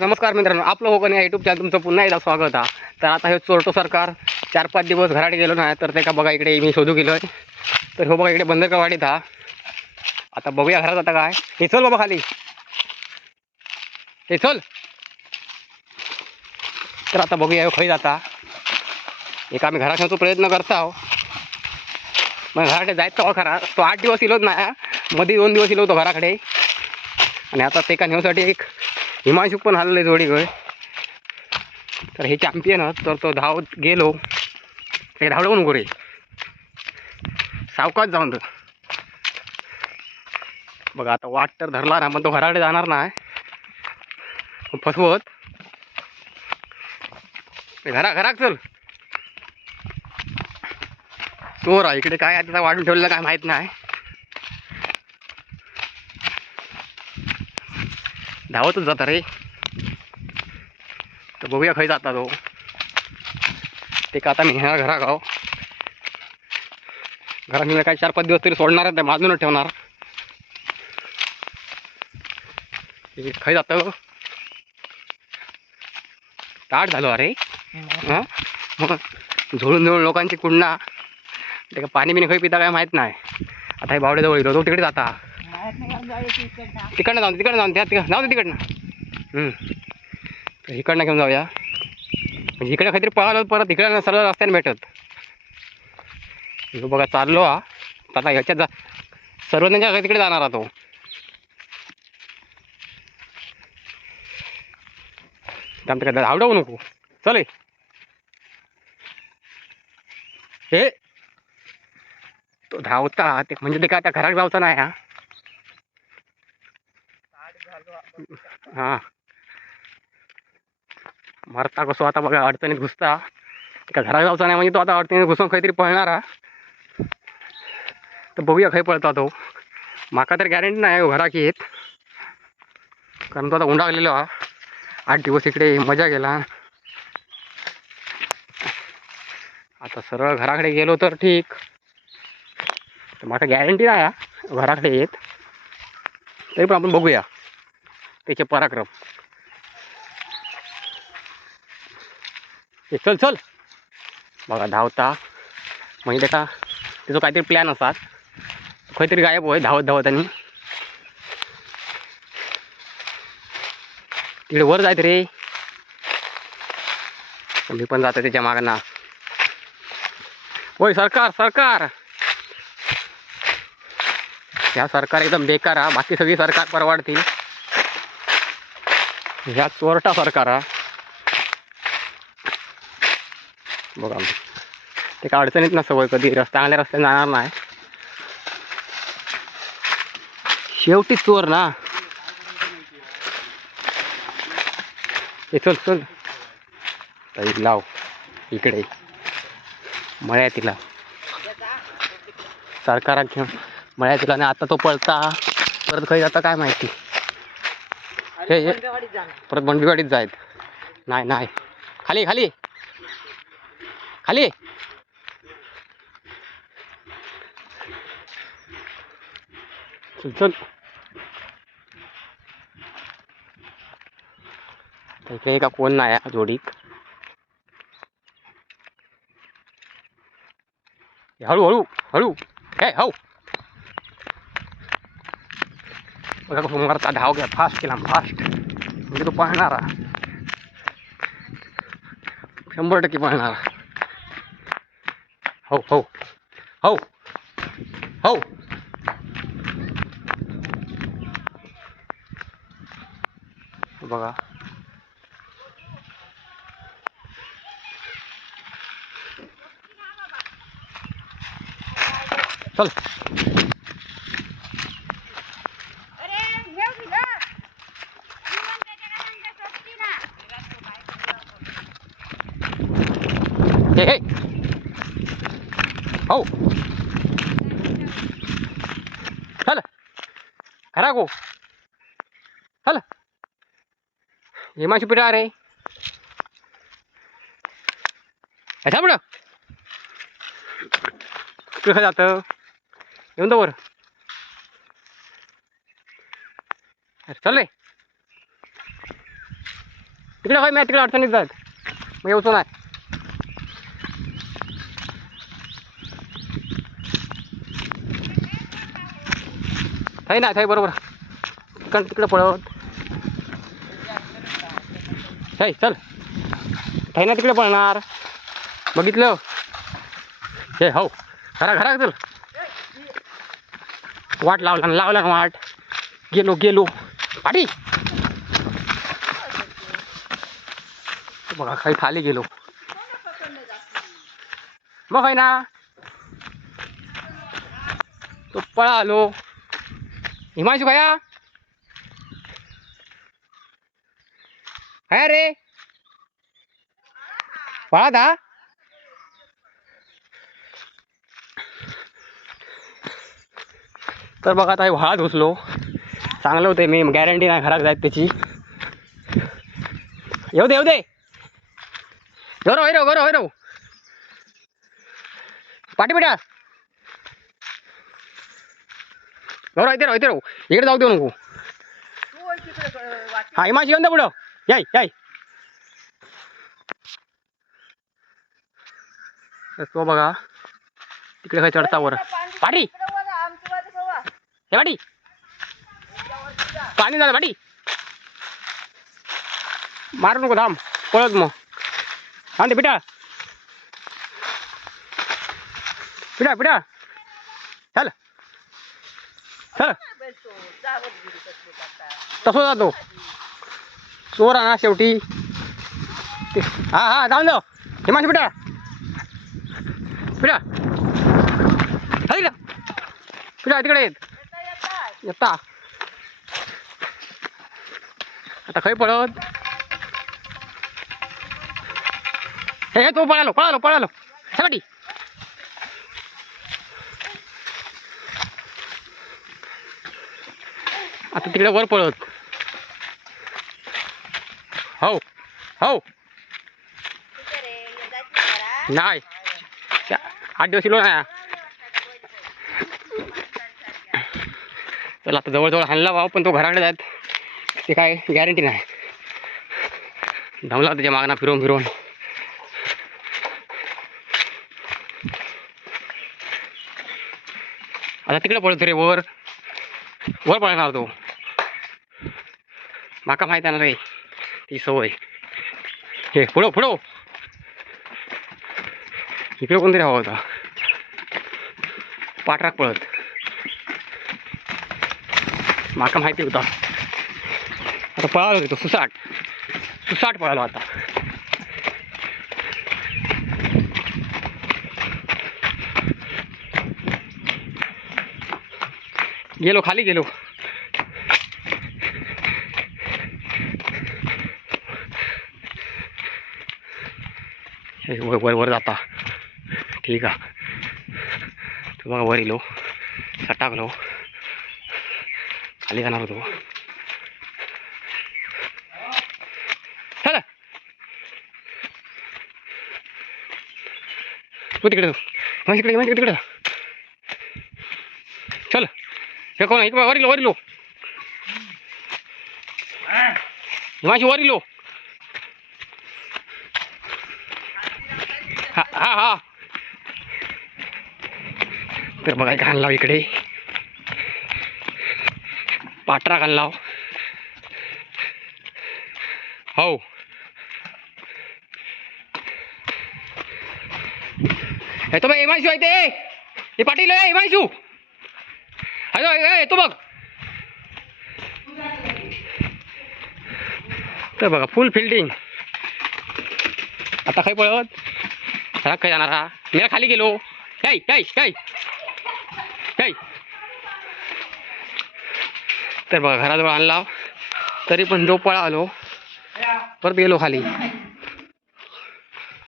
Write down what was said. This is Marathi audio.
नमस्कार मित्रांनो आपलं होकन या युट्यूब चॅनल तुमचं पुन्हा एकदा स्वागत आहे. तर आता हे चोरटो सरकार चार पाच दिवस घराडे गेलो नाही तर ते का बघा इकडे मी शोधू गेलो आहे तर हो बघा इकडे बंदर वाडीत हा. आता बघूया घरात आता काय. हे चल बाबा खाली. हे चल. तर आता बघूया ह्यो खै जाता एक आम्ही घरात येण्याचा प्रयत्न करता आहो. मग घराकडे जायचं हो खरा तो आठ दिवस इलोच नाही मध्ये दोन दिवस इलो होतो घराकडे. आणि आता ते का नेण्यासाठी एक हिमांशू पण हल्ले जोडी गय तर हे चॅम्पियन तर तो धाव गेलो. ते नको रे सावकाच जाऊन तर बघा आता वाट तर धरला ना पण तो घराकडे जाणार नाही. फसवत. घरा घरात चल. चोर इकडे काय आहे त्याचा वाढून ठेवलेलं काय माहीत नाही. धावतच जाता रे. तर बघूया खय जाता तो. ते का आता मी ह्या घरा गाव घरात मी काय चार पाच दिवस तरी सोडणार आहे बाजूनच ठेवणार. खय जातं. ताट झालो अरे. हां? मग झोळून झोळून लोकांची कुंडा ते पाणी बिणी खय पिता काय माहीत नाही. आता हे बावड्याजवळ येतो तो तिकडे जाता. तिकडनं जाऊन तिकडनं जाऊन त्या तिकडं जाऊ दे तिकडनं. तर इकडनं घेऊन जाऊया. म्हणजे इकडे काहीतरी पळालो परत इकडे सरळ रस्त्याने भेटत. बघा चाललो हा. आता ह्याच्यात जा सर्वज्ञाच्या तिकडे जाणार तो. त्यामुळे काय आवडवू नको. चल हे. तो धावता ते म्हणजे ते काय त्या घरात जाऊचा नाही हा. हा. मरता कसो आता बघा अडचणीत घुसता. का घरात जाऊचा नाही म्हणजे तो आता अडचणीत घुसून काहीतरी पळणारा. तर बघूया खै पळता तो. माका तर गॅरंटी नाही हो घराची येत कारण तो आता उंडागलेलो हा आठ दिवस इकडे मजा गेला आता सरळ घराकडे गेलो तर ठीक. तर माका गॅरंटी नाही घराकडे येत. तरी पण आपण बघूया. त्याचे पराक्रम. हे चल चल. बघा धावता. म्हणजे त्याचा त्याचा काहीतरी प्लॅन असतात. काहीतरी गायब होय धावत धावत आणि. तिकडे वर जायत रे. मी पण जातो त्याच्या मागना होय सरकार सरकार. ह्या सरकार एकदम बेकार हा. बाकी सगळी सरकार परवडतील. ह्या चोरटा सरकार. हा बघा. ते काय अडचणीत ना सवय कधी. रस्ता चांगल्या रस्त्याने जाणार नाही. शेवटी चोर ना. हे चल चल. ताई लाव. इकडे मळ्या तिला. सरकारात घेऊन मळ्या तिला. आणि आता तो पळता. परत काही जाता काय माहिती. हे हे. परत बंडीवाडीत जायत नाही नाही. खाली खाली. खाली. चल इकडे का कोण नाही जोडीक जोडीत. हळू हळू हळू. हे हो बघा कसं मारता धाव घ्या फास्ट केला फास्ट? म्हणजे तो पळणारा शंभर टक्के पळणारा हो हो हो हो। बघा। चल अरे घेऊ की गं? मी म्हणते त्याला नंतर स्वस्ती ना. हे हे हो. चल. खरा गो. चल. हिमाशी पिठा अरे अच्छा पुढं. कसं जातं. येऊन दर चल रे. तिकडे होय मी तिकडे अडचणीत जात मग येऊचो नाही. थंय नाही थंय बरोबर. कारण तिकडे पळत थंय चल. थंय ना तिकडे पळणार. बघितलं? हे हो. घरा घरा चल. वाट लावला लावला ना वाट. गेलो गेलो. पाठी बघा काही खाली गेलो. मग आहे ना. तो पळा आलो हिमांशू भया? काय रे? पळा दा तर बघा आता हे व्हाळात घुसलो. चांगलं होते मी गॅरंटी नाही घरात जायत त्याची. येऊ दे येऊ दे. गौरव हैरव गौरव हैरव पाठी बेटा. गौरव इथे राहू इथे राहू इकडे जाऊ देऊ नको. हा हिमाशी येऊन दे पुढं. याय याय. तो बघा तिकडे काय चढता वर पाठी हे पाठी पाणी झालं पाठी मारू नको थांब. पळत मग. थांब पिटा पिटा पिटा चल. चल तसं जातो. चोर आणा शेवटी. हा हा जाऊन जाऊ. हिमांशू बेटा पिटा हरी पिटा तिकडे? येत. येता आता खै पळत. हे तो पळालो पळालो पळालो. साठी आता तिकडे वर पळत हो हो नाही. त्या- आठ दिवस इलो ना चला आता जवळजवळ हाणला भाऊ पण तो घराकडे जात. ते काय गॅरंटी नाही. धावला त्याच्या मागणा फिरवून फिरवून. आता तिकडे पळतो रे वर. वर पळणार तो माका माहीत आहे ना रे ती सवय हे फुडो फुडो इकडे कोणतरी हवा होता पाठराक पळत माका माहिती होता आता पळालो तो सुसाट सुसाट पळालो आता गेलो खाली गेलो. वर वर वर जाता. ठीक आहे. तू मग वर येलो. सटाकलो खाली जाणार होतो. तू तिकडे मग तिकडे तिकडे चल हे कोण इकडे वर इलो वर इलो हिमाशी वर इलो हा हा हा तर बघा घाण लाव इकडे पाटरा घाण लाव हो येतो बघ हिमांशू आहे ते हे पाटील आहे हिमांशू अयो येतो बघ. तर बघा फुल फिल्डिंग आता काय पळत घरात काय जाणार हा? मी खाली गेलो. काय काय काय? काय? तर बघा घराजवळ आणला. तरी पण जो पळा आलो परत गेलो खाली.